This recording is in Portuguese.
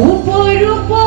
O por, o.